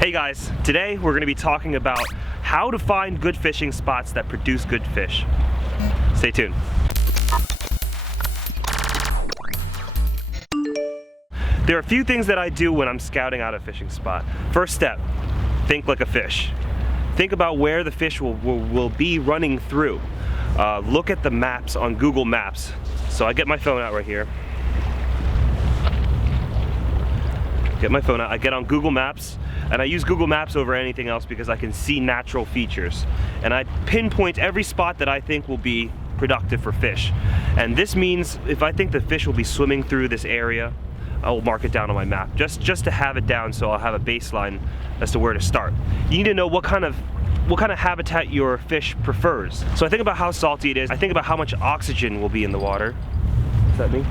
Hey guys, today we're going to be talking about how to find good fishing spots that produce good fish. Stay tuned. There are a few things that I do when I'm scouting out a fishing spot. First step, think like a fish. Think about where the fish will be running through. Look at the maps on Google Maps. So I get my phone out right here. I get on Google Maps, and I use Google Maps over anything else because I can see natural features. And I pinpoint every spot that I think will be productive for fish. And this means if I think the fish will be swimming through this area, I will mark it down on my map, just to have it down so I'll have a baseline as to where to start. You need to know what kind of habitat your fish prefers. So I think about how salty it is. I think about how much oxygen will be in the water. Is that me?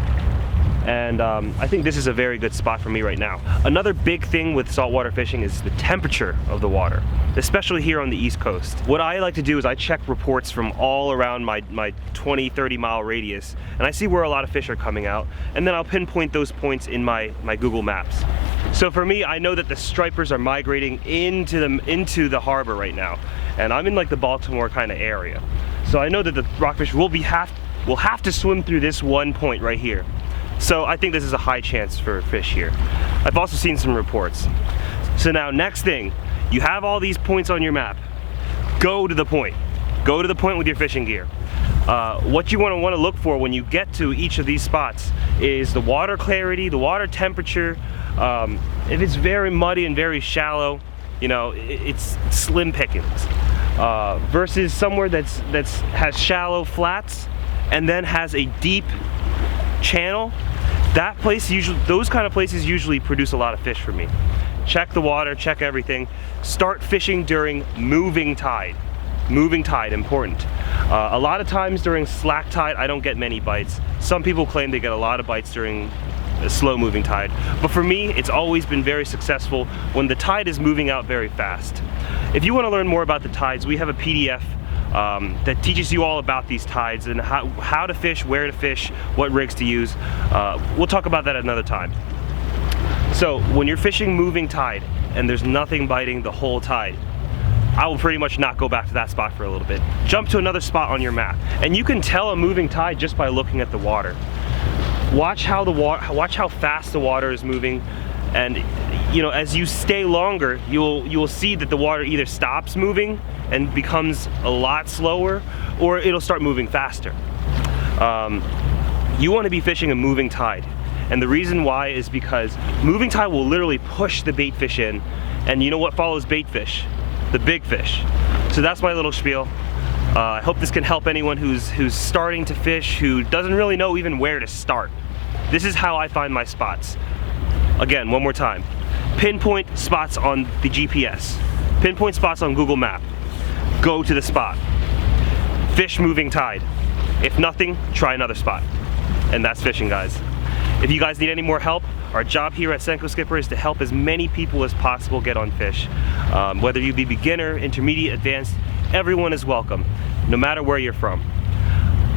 And I think this is a very good spot for me right now. Another big thing with saltwater fishing is the temperature of the water, especially here on the East Coast. What I like to do is I check reports from all around my 20-30 mile radius, and I see where a lot of fish are coming out, and then I'll pinpoint those points in my Google Maps. So for me, I know that the stripers are migrating into the harbor right now, and I'm in like the Baltimore kind of area. So I know that the rockfish will have to swim through this one point right here. So I think this is a high chance for fish here. I've also seen some reports. So now next thing, you have all these points on your map. Go to the point. Go to the point with your fishing gear. What you want to look for when you get to each of these spots is the water clarity, the water temperature. If it's very muddy and very shallow, you know, it's slim pickings. Versus somewhere that's has shallow flats and then has a deep channel, those kind of places usually produce a lot of fish for me. Check the water, check everything. Start fishing during moving tide. Moving tide, important. A lot of times during slack tide, I don't get many bites. Some people claim they get a lot of bites during a slow moving tide. But for me, it's always been very successful when the tide is moving out very fast. If you want to learn more about the tides, we have a PDF that teaches you all about these tides and how to fish, where to fish, what rigs to use. We'll talk about that another time. So when you're fishing moving tide and there's nothing biting the whole tide, I will pretty much not go back to that spot for a little bit. Jump to another spot on your map, and you can tell a moving tide just by looking at the water. Watch how fast the water is moving, and you know, as you stay longer, you will see that the water either stops moving and becomes a lot slower, or it'll start moving faster. You want to be fishing a moving tide, and the reason why is because moving tide will literally push the bait fish in, and you know what follows bait fish? The big fish. So that's my little spiel. I hope this can help anyone who's starting to fish, who doesn't really know even where to start. This is how I find my spots. Again, one more time. Pinpoint spots on the GPS. Pinpoint spots on Google Map. Go to the spot. Fish moving tide. If nothing, try another spot. And that's fishing, guys. If you guys need any more help, our job here at Senko Skipper is to help as many people as possible get on fish. Whether you be beginner, intermediate, advanced, everyone is welcome, no matter where you're from.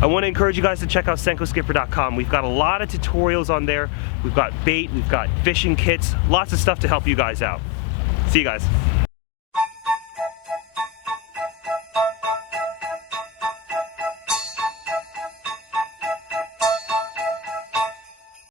I want to encourage you guys to check out senkoskipper.com. We've got a lot of tutorials on there. We've got bait, we've got fishing kits, lots of stuff to help you guys out. See you guys.